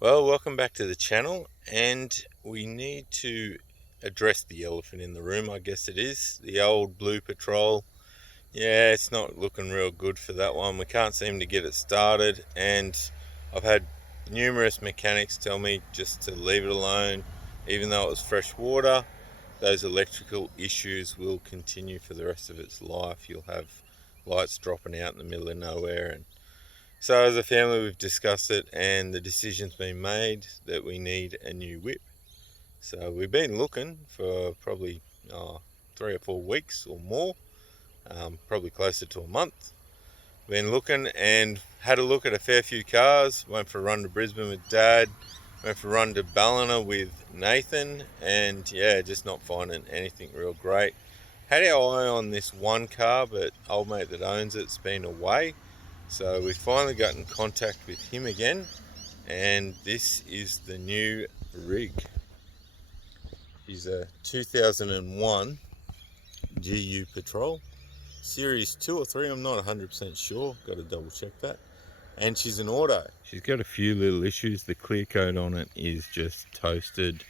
Well, welcome back to the channel, and we need to address the elephant in the room, I guess it is. The old blue Patrol. Yeah, it's not looking real good for that one. We can't seem to get it started, and I've had numerous mechanics tell me just to leave it alone. Even though it was fresh water, those electrical issues will continue for the rest of its life. You'll have lights dropping out in the middle of nowhere, and so as a family we've discussed it, and the decision's been made that we need a new whip. So we've been looking for probably 3 or 4 weeks or more, probably closer to a month. Been looking and had a look at a fair few cars. Went for a run to Brisbane with Dad, went for a run to Ballina with Nathan, and yeah, just not finding anything real great. Had our eye on this one car, but old mate that owns it's been away. So we finally got in contact with him again, and this is the new rig. She's a 2001 GU Patrol, Series 2 or 3, I'm not 100% sure, got to double check that. And she's an auto. She's got a few little issues. The clear coat on it is just toasted,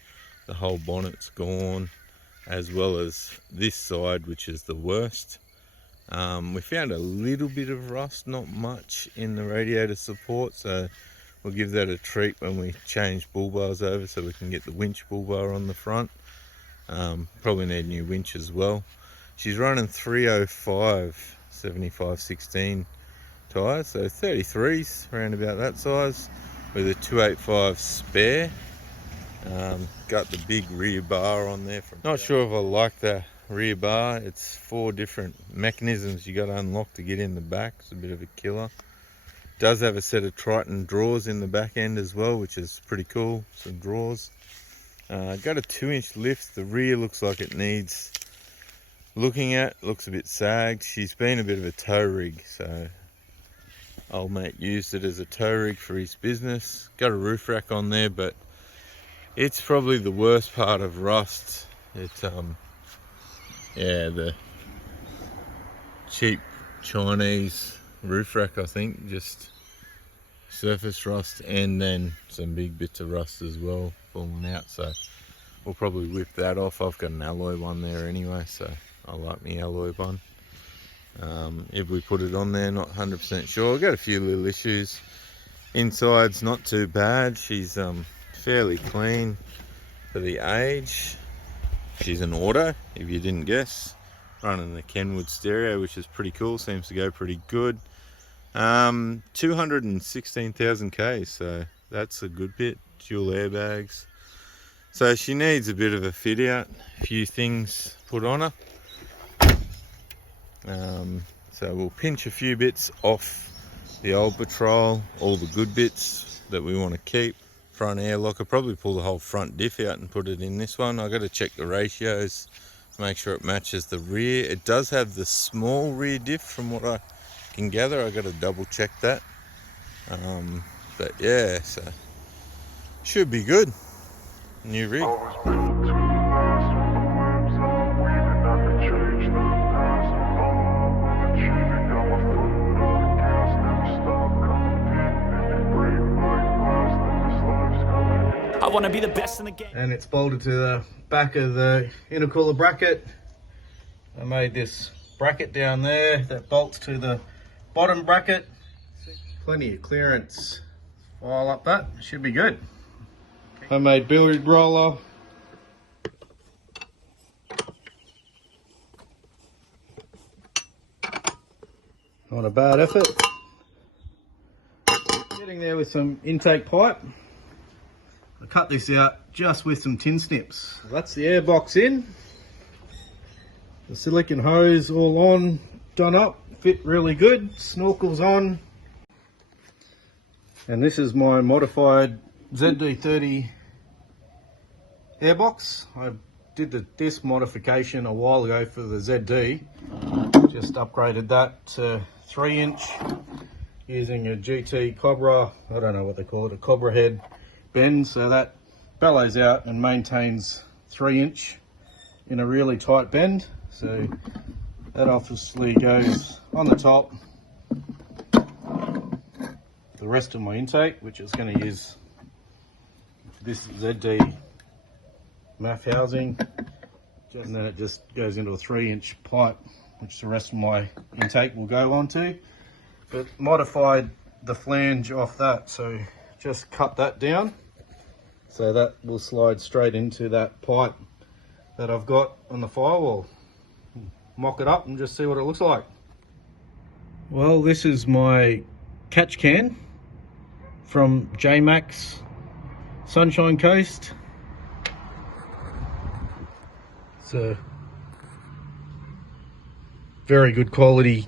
the whole bonnet's gone, as well as this side, which is the worst. We found a little bit of rust, not much, in the radiator support, so we'll give that a treat when we change bull bars over so we can get the winch bull bar on the front. Probably need a new winch as well. She's running 305 75/16 tyres, so 33s, around about that size, with a 285 spare. Got the big rear bar on there. Not sure if I like the rear bar. It's 4 different mechanisms you got to unlock to get in the back. It's a bit of a killer. Does have a set of Triton drawers in the back end as well, which is pretty cool. Some drawers. Got a 2-inch lift. The rear looks like it needs looking at. Looks a bit sagged. She's been a bit of a tow rig, so old mate used it as a tow rig for his business. Got a roof rack on there, but it's probably the worst part of rust. It's yeah, the cheap Chinese roof rack, I think, just surface rust, and then some big bits of rust as well falling out, so we'll probably whip that off. I've got an alloy one there anyway, so I like my alloy one. If we put it on there, not 100% sure. Got a few little issues. Inside's not too bad. She's fairly clean for the age. She's an auto, if you didn't guess. Running the Kenwood stereo, which is pretty cool. Seems to go pretty good. 216,000 Ks, so that's a good bit. Dual airbags. So she needs a bit of a fit out. A few things put on her. So we'll pinch a few bits off the old Patrol. All the good bits that we want to keep. Front airlock. I'll probably pull the whole front diff out and put it in this one. I've got to check the ratios, make sure it matches the rear. It does have the small rear diff from what I can gather. I've got to double check that. But yeah, so should be good. New rig. I want to be the best in the game. And it's bolted to the back of the intercooler bracket. I made this bracket down there that bolts to the bottom bracket. Plenty of clearance. File up that, should be good. I made billiard roller. Not a bad effort. Getting there with some intake pipe. I cut this out just with some tin snips. That's the air box in. The silicone hose all on, done up, fit really good. Snorkels on. And this is my modified ZD30 airbox. I did this modification a while ago for the ZD. Just upgraded that to 3-inch using a GT Cobra, I don't know what they call it, a Cobra head bend, so that bellows out and maintains 3-inch in a really tight bend. So that obviously goes on the top. The rest of my intake, which is going to use this ZD MAF housing, and then it just goes into a 3-inch pipe, which the rest of my intake will go onto. But modified the flange off that, so just cut that down, so that will slide straight into that pipe that I've got on the firewall. Mock it up and just see what it looks like. Well, this is my catch can from J-Max Sunshine Coast. It's a very good quality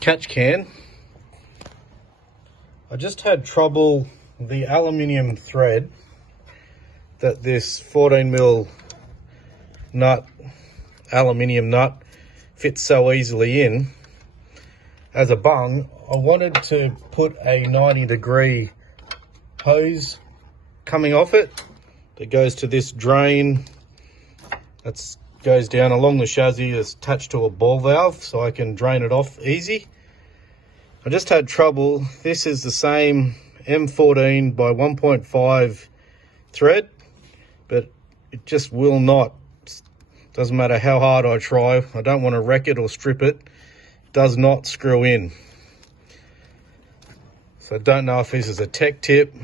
catch can. I just had trouble, the aluminium thread that this 14mm nut, aluminium nut, fits so easily in as a bung. I wanted to put a 90-degree hose coming off it that goes to this drain that goes down along the chassis, is attached to a ball valve, so I can drain it off easy. I just had trouble. This is the same M14 by 1.5 thread, but it just will not. Doesn't matter how hard I try. I don't want to wreck it or strip it. It does not screw in. So I don't know if this is a tech tip,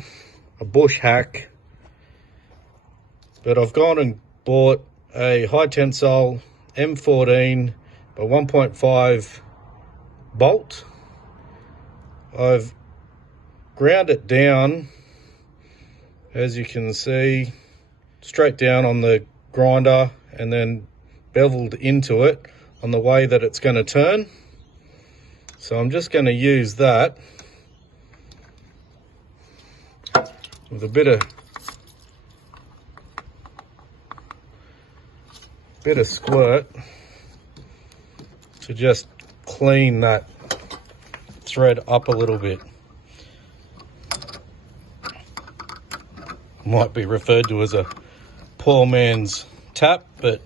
a bush hack, but I've gone and bought a high tensile M14 by 1.5 bolt. I've ground it down, as you can see, straight down on the grinder, and then beveled into it on the way that it's going to turn. So I'm just going to use that with a bit of squirt to just clean that thread up a little bit. Might be referred to as a poor man's tap, but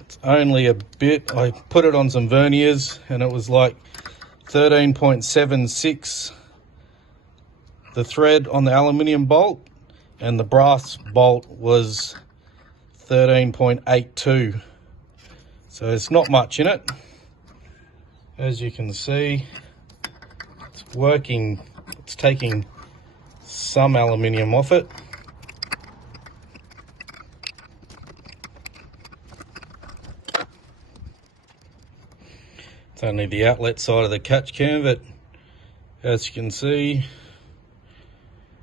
it's only a bit. I put it on some verniers and it was like 13.76 the thread on the aluminium bolt, and the brass bolt was 13.82, so it's not much in it. As you can see, it's working. It's taking some aluminium off it. It's only the outlet side of the catch can, but as you can see,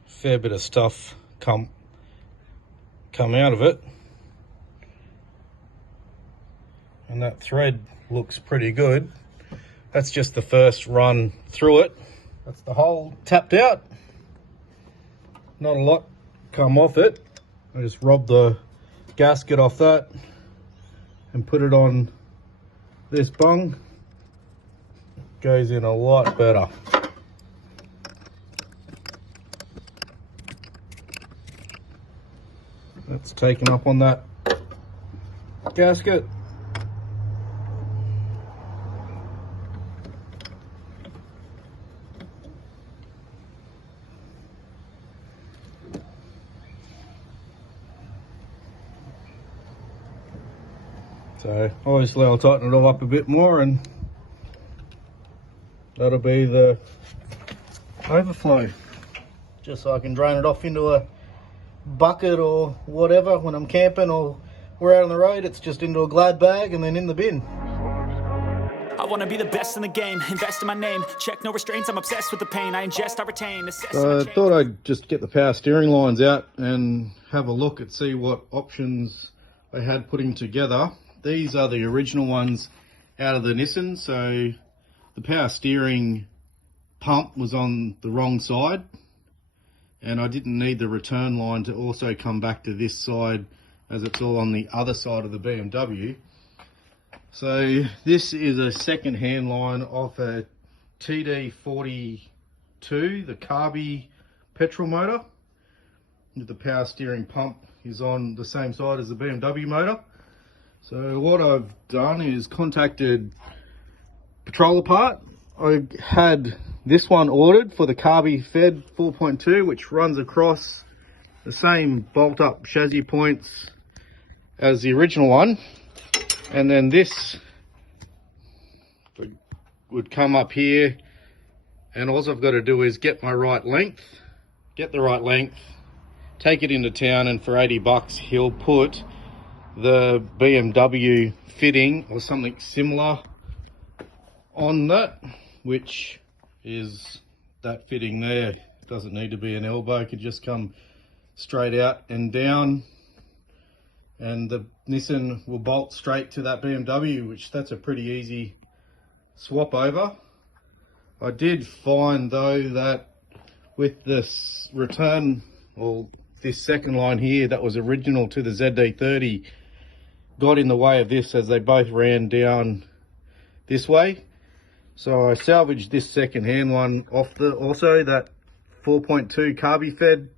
a fair bit of stuff come out of it. And that thread looks pretty good. That's just the first run through it. That's the hole tapped out. Not a lot come off it. I just robbed the gasket off that and put it on this bung. Goes in a lot better. That's taken up on that gasket. So obviously I'll tighten it all up a bit more, and that'll be the overflow, just so I can drain it off into a bucket or whatever when I'm camping or we're out on the road. It's just into a glad bag and then in the bin. I wanna be the best in the game, invest in my name, check no restraints, I'm obsessed with the pain, I ingest, I retain, assess. So I thought I'd just get the power steering lines out and have a look at see what options I had putting together. These are the original ones out of the Nissan, so the power steering pump was on the wrong side, and I didn't need the return line to also come back to this side, as it's all on the other side of the BMW. So this is a second-hand line off a TD42, the Carby petrol motor. The power steering pump is on the same side as the BMW motor. So what I've done is contacted Patrol Apart. I had this one ordered for the carby fed 4.2, which runs across the same bolt up chassis points as the original one. And then this would come up here, and all I've got to do is get the right length, take it into town, and for 80 bucks he'll put the BMW fitting or something similar on that, which is that fitting there. It doesn't need to be an elbow, it could just come straight out and down, and the Nissan will bolt straight to that BMW, which that's a pretty easy swap over. I did find though that with this return, or this second line here that was original to the ZD30, got in the way of this as they both ran down this way. So I salvaged this second hand one off also that 4.2 carby fed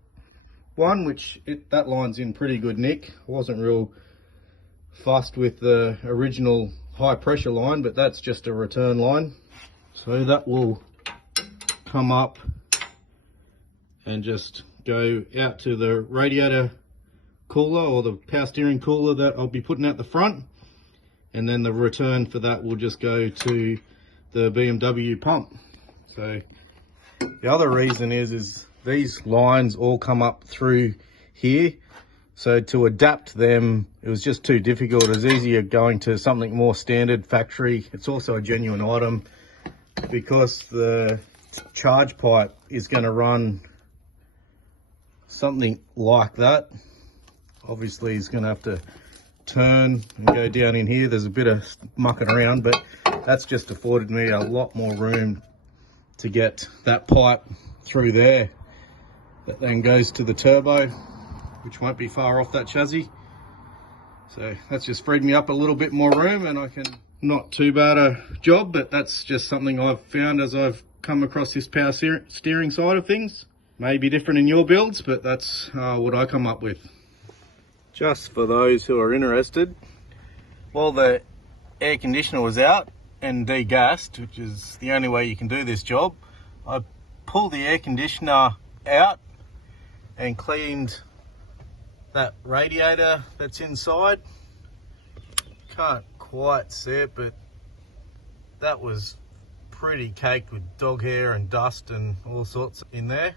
one, which that line's in pretty good nick. I wasn't real fussed with the original high pressure line, but that's just a return line. So that will come up and just go out to the radiator cooler or the power steering cooler that I'll be putting out the front, and then the return for that will just go to the BMW pump. So the other reason is these lines all come up through here, so to adapt them it was just too difficult. It was easier going to something more standard factory. It's also a genuine item because the charge pipe is going to run something like that. Obviously he's going to have to turn and go down in here. There's a bit of mucking around, but that's just afforded me a lot more room to get that pipe through there. That then goes to the turbo, which won't be far off that chassis. So that's just freed me up a little bit more room, and I can, not too bad a job, but that's just something I've found as I've come across this power steering side of things. May be different in your builds, but that's what I come up with. Just for those who are interested, while the air conditioner was out and degassed, which is the only way you can do this job, I pulled the air conditioner out and cleaned that radiator that's inside. Can't quite see it, but that was pretty caked with dog hair and dust and all sorts in there.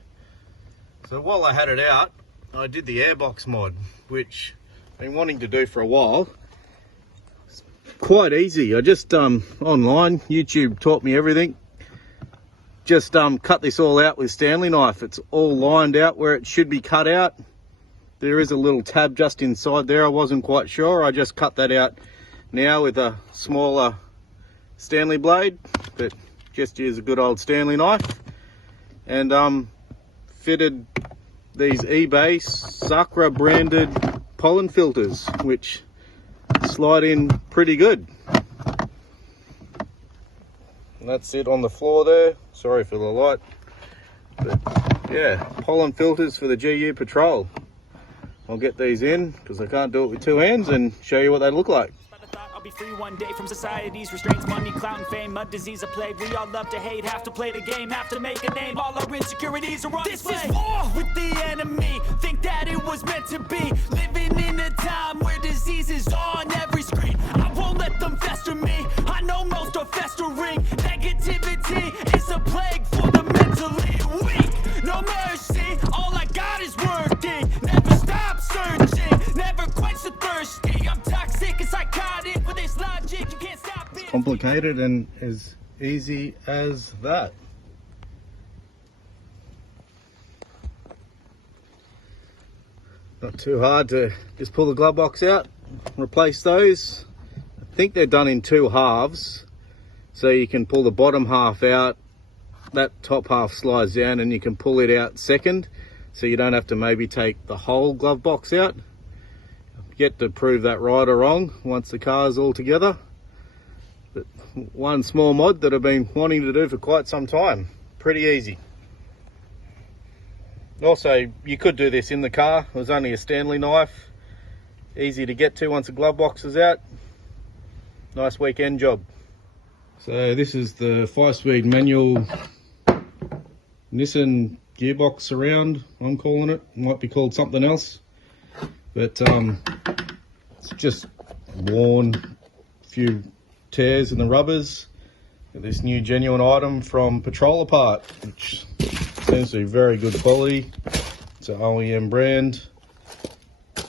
So while I had it out, I did the airbox mod, which I've been wanting to do for a while. It's quite easy. I just online, YouTube taught me everything. Just cut this all out with Stanley knife. It's all lined out where it should be cut out. There is a little tab just inside there. I wasn't quite sure. I just cut that out now with a smaller Stanley blade, but just use a good old Stanley knife, and fitted these eBay Sakura branded pollen filters, which slide in pretty good. And that's it on the floor there. Sorry for the light, but yeah, pollen filters for the GU Patrol. I'll get these in because I can't do it with two hands and show you what they look like. I'll be free one day from society's restraints, money, clout, and fame, a disease, a plague. We all love to hate, have to play the game, have to make a name. All our insecurities are on display. This is war with the enemy. Think that it was meant to be. Living in a time where disease is on every screen. I won't let them fester me. I know most are festering. Negativity is a plague for the mentally weak. No mercy, all I got is working. Never stop searching, never quench the thirsty. I'm toxic and psychotic. With this logic, you can't stop it. Complicated and as easy as that. Not too hard to just pull the glove box out, replace those. I think they're done in two halves, so you can pull the bottom half out, that top half slides down, and you can pull it out second, so you don't have to maybe take the whole glove box out. Yet to prove that right or wrong once the car's all together. But one small mod that I've been wanting to do for quite some time. Pretty easy. Also, you could do this in the car. It was only a Stanley knife. Easy to get to once the glove box is out. Nice weekend job. So this is the 5-speed manual Nissan gearbox around, I'm calling it. Might be called something else. But it's just worn, a few tears in the rubbers. This new genuine item from Patrol Apart, which seems to be very good quality. It's an OEM brand.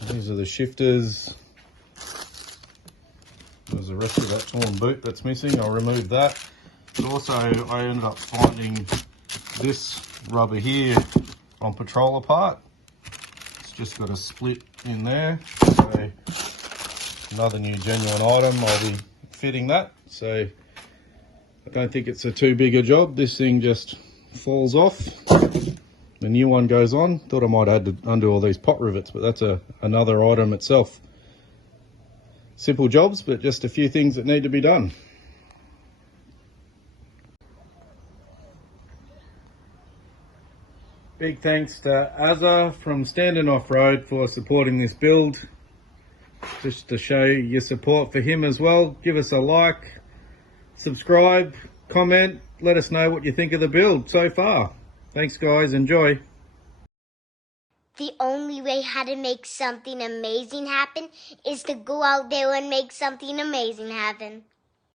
These are the shifters. There's the rest of that torn boot that's missing. I'll remove that. But also, I ended up finding this rubber here on Patrol Apart. It's just got a split in there. So another new genuine item. I'll be fitting that. So I don't think it's a too big a job. This thing just falls off. The new one goes on. Thought I might add to undo all these pot rivets, but that's another item itself. Simple jobs, but just a few things that need to be done. Big thanks to Azza from Standing Off-Road for supporting this build. Just to show your support for him as well, give us a like, subscribe, comment, let us know what you think of the build so far. Thanks guys, enjoy. The only way how to make something amazing happen is to go out there and make something amazing happen.